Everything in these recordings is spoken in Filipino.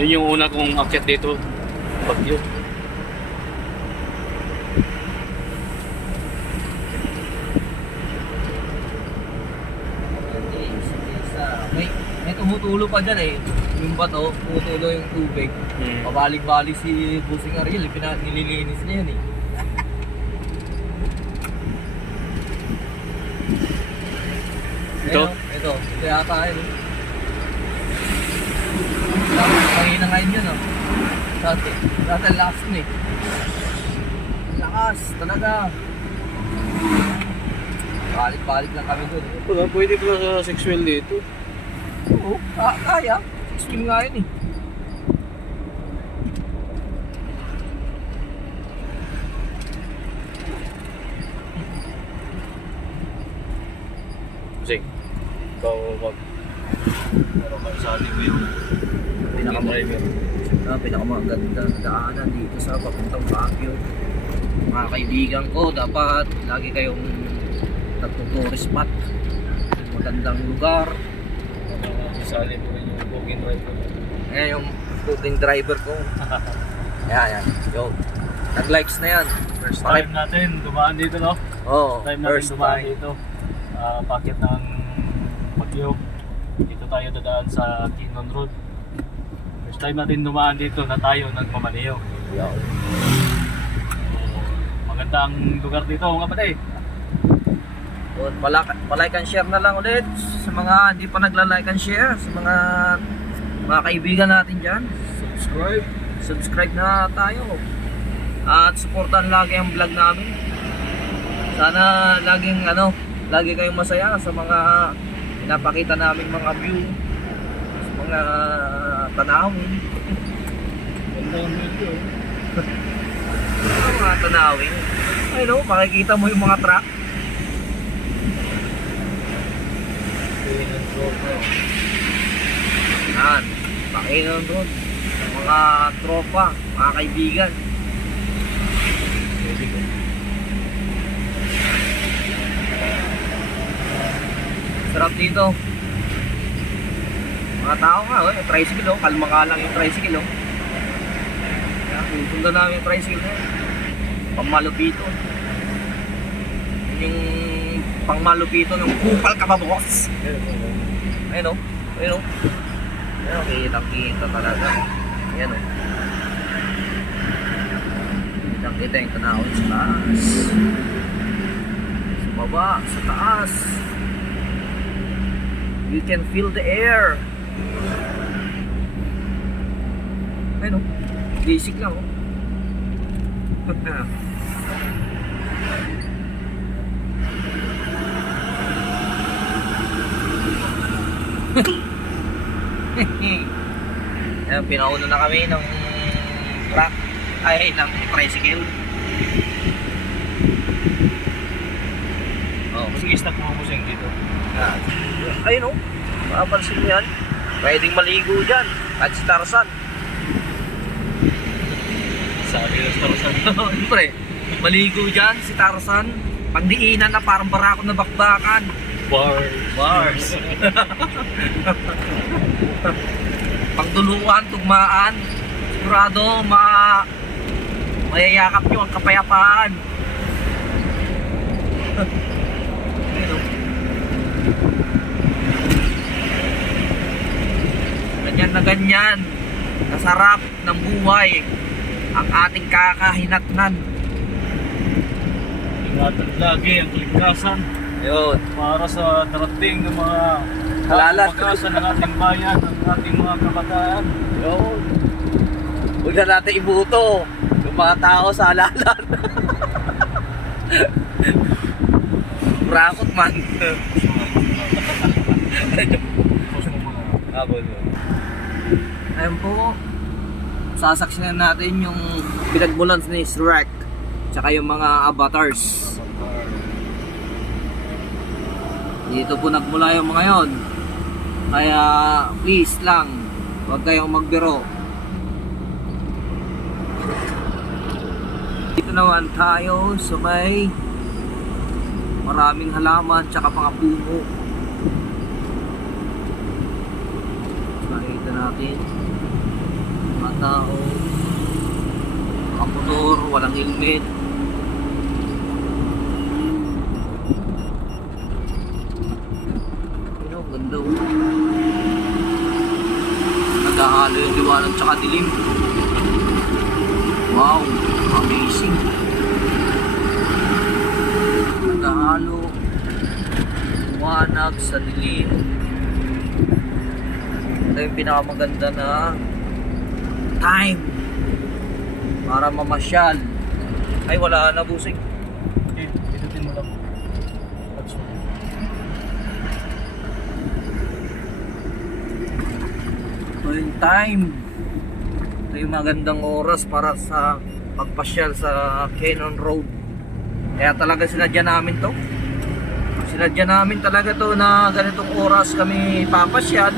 Yun yung una kong akyat dito. Bagyo. May, may tumutulo pa dyan eh. Yung bato, tumutulo yung tubig. Hmm. Pabalik-balik si Busing Ariel, eh, pina, nililinis niya yun eh. Ito? Ayun, ito, ito yata yun. eh. Pangina ngayon yun oh. Dati, dati last na eh. Lakas, talaga. Balik-balik lang kami dun. eh. Wala, pwede pala sa sexual dito. Oo, ah, kaya. Swim nga yun eh. Sige. Ikaw mag... Pero kayo sa atin ko yung Pinakamaganda. Ah, pinakamaganda daanan dito sa papuntang Baguio. Mga kaibigan ko, dapat lagi kayong nagtutourist spot. Magandang lugar. Sasali mo rin yung booking drive ko. Ayan yung booking driver ko. Ayan, ayan. Yo. Nag-likes na yan. First time natin dumaan dito, no? Oo, First time natin dumaan time. dito. Uh, packet ng Bagyo. Dito tayo dadaan sa Kingdom Road. First time natin dumaan dito na tayo nagmamaniyo. Yo. So, magandang lugar dito, mga pare. Yun, pala, palike and share na lang ulit sa mga hindi pa nagla-like and share, sa mga mga kaibigan natin dyan. Subscribe. Subscribe na tayo. At supportan lagi ang vlog namin. Sana laging ano, lagi kayong masaya sa mga pinapakita namin mga view, mga tanawin. Ganda yung video. Ano mga tanawin? Ay no, makikita mo yung mga truck. Yan, pakinom doon. Mga tropa, mga kaibigan. Sarap dito. Mga tao nga, oh, tricycle, oh. kalma ka lang yung tricycle. Oh. Pupunta namin yung tricycle. Pangmalupito. Yun yung pangmalupito ng kupal ka ba, boss? Ayun o. Ayun o. Ayun o, kitang kita talaga. Ayan o. Kitang kita yung tanawin sa taas. Sa baba, sa taas. You can feel the air. Ayun o. Basic lang o. Ayan, pinauna na kami ng truck, ay, ng tricycle. Oh, Sige, stop mo mo siyang dito. Ah, ayun oh, mapapansin mo yan. Pwedeng maligo dyan, at si Tarzan. Sabi ng Tarzan. Siyempre, maligo dyan si Tarzan. Pandiinan na parang barako na bakbakan. Bar. Bars. Pagduluan, tugmaan. Sigurado, ma mayayakap nyo ang kapayapaan. Ayun, oh. Ganyan na ganyan. Kasarap ng buhay ang ating kakahinatnan. Ingatan lagi ang kaligtasan Yun. para sa darating ng mga Halalan. pag-asa ng ating bayan, ng ating mga kabataan. Yun. Huwag na natin ibuto yung mga tao sa halalan. Rakot man. Habol mo. Ayun po. Sasaksinan natin yung pinagmulan ni Shrek. Tsaka yung mga avatars. Dito po nagmula yung mga yon. Kaya please lang, huwag kayong magbiro. Dito naman tayo sa may maraming halaman tsaka mga puno. Nakita natin. Tao. Mga motor, walang helmet. Ano, ganda oh. Nagahalo yung liwanag tsaka dilim. Wow, amazing. Nagahalo. Liwanag sa dilim. Ito yung pinakamaganda na time para mamasyal. Ay, wala na busing. Okay, pinutin mo lang. Ito yung time. Ito yung magandang oras para sa pagpasyal sa Cannon Road. Kaya talaga sinadya namin to. Sinadya namin talaga to na ganitong oras kami papasyal.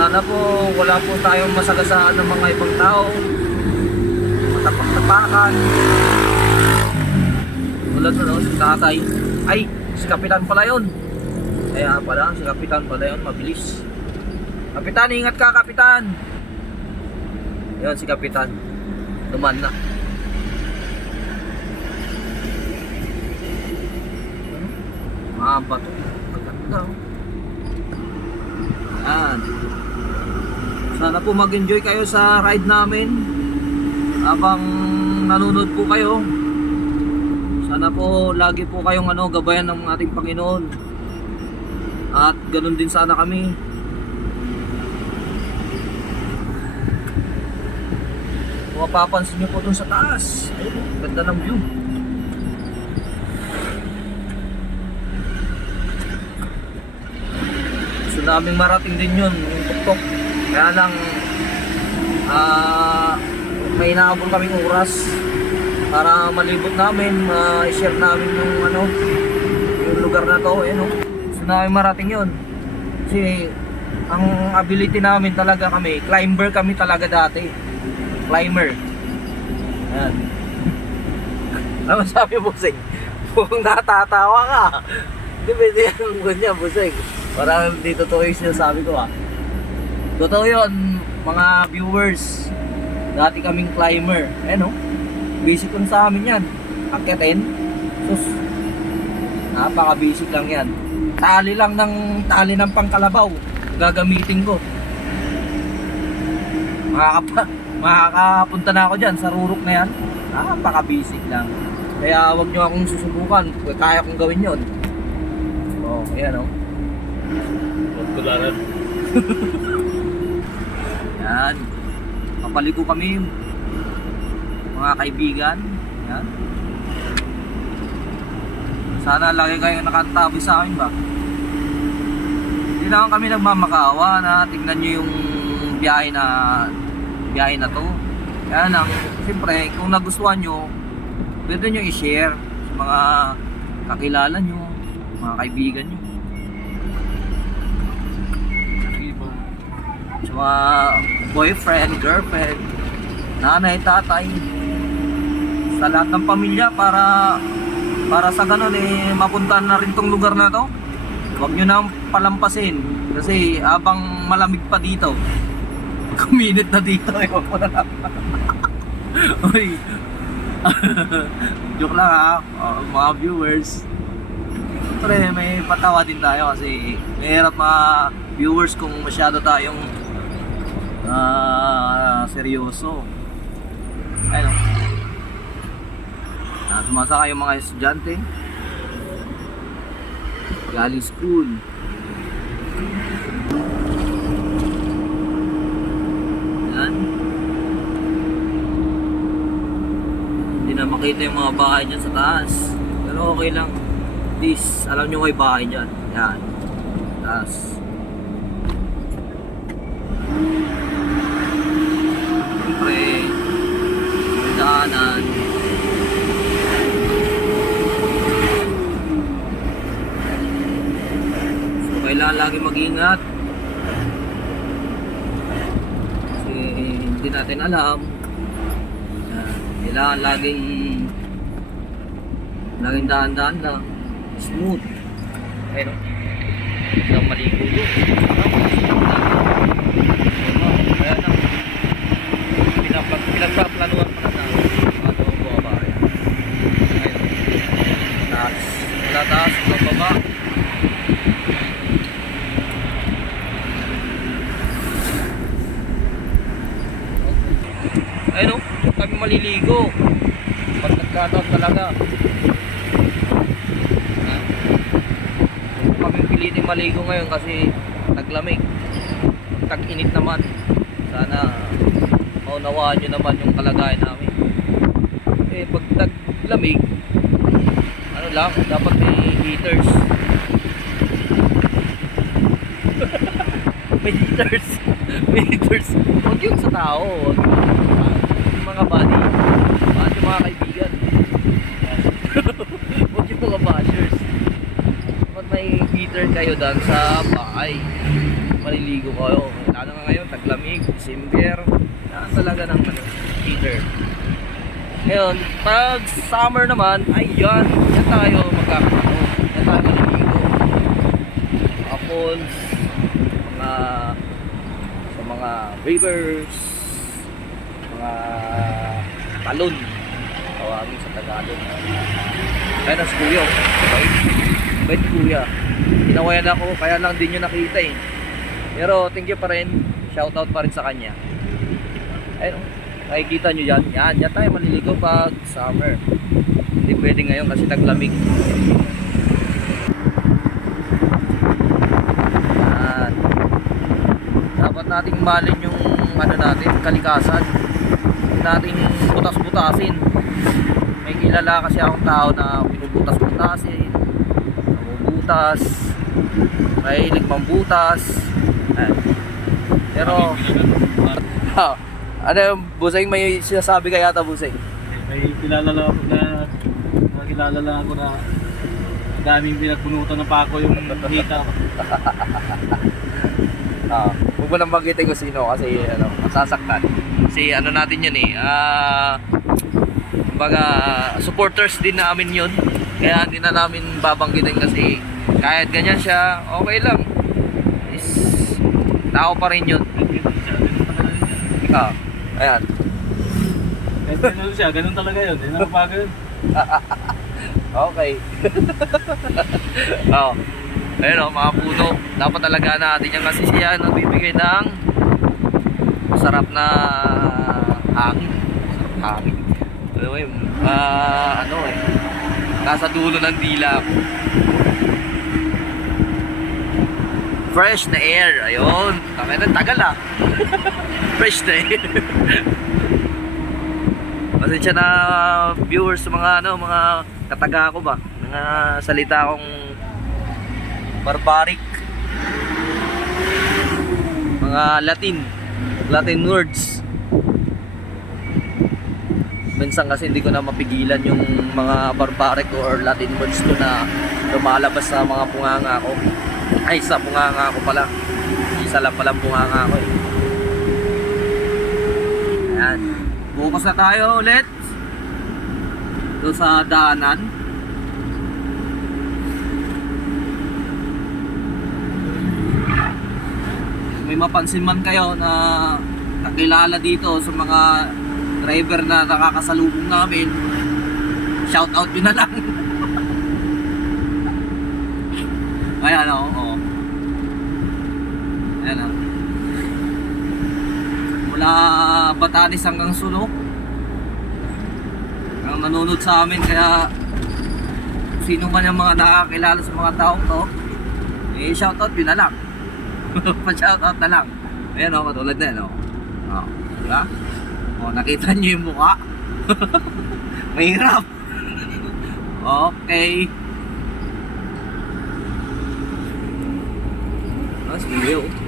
Sana po wala po tayong masagasaan ng mga ibang tao. Matapak-tapakan. Tulad na no, si tatay. Ay, si kapitan pala yun. Kaya pala, si kapitan pala yun, mabilis. Kapitan, ingat ka, kapitan. Yan si kapitan. Duman na. Mahaba to. Maganda. oh. Yan. Sana po mag-enjoy kayo sa ride namin. Habang nanonood po kayo. Sana po lagi po kayong ano, gabayan ng ating Panginoon. At ganun din sana kami. Kung mapapansin nyo po dun sa taas. Ayun, ganda ng view. Gusto naming marating din yun, yung tuktok. Kaya lang, ah, may inaabot kaming oras para malibot namin, ma-share namin yung ano, yung lugar na to, eh, no? Gusto namin marating yun. Kasi, ang ability namin talaga kami, climber kami talaga dati. Climber. Yan. Ano sabi mo, Busing? Kung natatawa ka. Hindi pwede yung ganyan, Busing. Parang hindi totoo yung sinasabi ko, ah. Totoo yun, mga viewers. Dati kaming climber. Eh, no? Basic lang sa amin yan. Akyatin. Sus. Napaka-basic lang yan. Tali lang ng tali ng pangkalabaw. Gagamitin ko. Makakapa, makakapunta na ako dyan sa rurok na yan. Napaka-basic lang. Kaya wag nyo akong susubukan. Kaya kong gawin yon. Oh, ayan oh. Huwag tularan. Yan. Papaligo kami mga kaibigan. Yan. Sana lagi kayong nakantabi sa akin ba? Hindi naman kami nagmamakaawa na tignan nyo yung biyahe na biyahe na to. Kaya lang, siyempre, kung nagustuhan nyo, pwede nyo i-share sa mga kakilala nyo, mga kaibigan nyo. Sa mga boyfriend, girlfriend, nanay, tatay, sa lahat ng pamilya para para sa ganun eh mapuntahan na rin tong lugar na to. Huwag nyo nang palampasin kasi habang malamig pa dito. Kuminit na dito, ewan ko na lang. Uy. Joke lang ha, uh, mga viewers. Siyempre, may patawa din tayo kasi mahirap mga viewers kung masyado tayong ah seryoso. Ayun. Ah, sumasakay yung mga estudyante. Galing school. Yan. Hindi na makita yung mga bahay dyan sa taas. Pero okay lang. Least, alam nyo may bahay dyan. Yan. Taas. Siyempre, may daanan. So, kailangan mag-ingat. Kasi hindi natin alam. Yan. Kailangan laging laging daan-daan lang. Smooth. Ayun. Ako maligo doon. Ayan na. Huwag kami maliligo. Pag Ha? Huwag kami pilitin maligo ngayon kasi naglamig. Tag-init naman. Sana maunawaan nyo naman yung kalagayan namin. Eh, pag naglamig, ano lang, dapat may heaters. may heaters. may heaters. Huwag yung sa tao. Huwag yung mga buddy. Bakit yung mga kaibigan? Huwag yung mga bashers. Dapat heater kayo doon sa bahay. Maliligo kayo. Lalo nga ngayon, taglamig, December. Kailangan talaga ng ano, heater. Ngayon, pag summer naman, ayan, yan tayo magkakano. Yan tayo maliligo. Mga falls, mga sa mga rivers, mga talon. Tawagin sa Tagalog. Kaya na si Kuya. Bait. Kuya. Tinawayan ako, kaya lang din nyo nakita eh. Pero thank you pa rin. Shoutout pa rin sa kanya. Ayun, nakikita nyo yan. Yan, yan tayo maliligo pag summer. Hindi pwede ngayon kasi naglamig. Yan. Dapat nating malin yung ano natin, kalikasan. Nating butas-butasin. May kilala kasi akong tao na pinubutas-butasin. Namubutas. Mahilig mambutas. Ayan. Pero, Ha, ano yung Buseng may sinasabi kaya ata Buseng? May kilala lang ako na nakilala lang ako na daming pinagbunutan ng pako yung hita ko. Ah, huwag mo nang banggitin kung sino kasi ano, masasaktan. Kasi ano natin yun eh, ah, kumbaga supporters din namin yun. Kaya hindi na namin babanggitin kasi kahit ganyan siya, okay lang. Is, tao pa rin yun. Ah, ayan. Kahit ganun siya, ganun talaga yun. Hindi na mabago yun. Okay. oh. Ayun oh, mga puno. Dapat talaga natin yan kasi siya nagbibigay ng masarap na hangin. Masarap na hangin. Ano? Ah, ano eh. Nasa dulo ng dila ko. Fresh na air. Ayun. Tangay na tagal ah. Fresh na air. Pasensya na viewers sa mga ano, mga kataga ko ba? Mga salita kong barbaric. Mga Latin. Latin words. Minsan kasi hindi ko na mapigilan yung mga barbaric or Latin words ko na lumalabas sa mga punganga ko. Ay, sa punganga ko pala. Isa lang pala punganga ko eh. Ayan. Bukas na tayo ulit. Doon sa daanan. May mapansin man kayo na kakilala dito sa mga driver na nakakasalubong namin. Shout out yun na lang. Ayan o, oo. Ayan o. Mula Batanes hanggang Sulok. Ang nanonood sa amin kaya sino man yung mga nakakilala sa mga taong to, eh shoutout yun na lang. Pa-shoutout na lang. Ayan o, katulad na yan o. O, diba? O, nakita nyo yung mukha. Mahirap. okay. Sige, oh.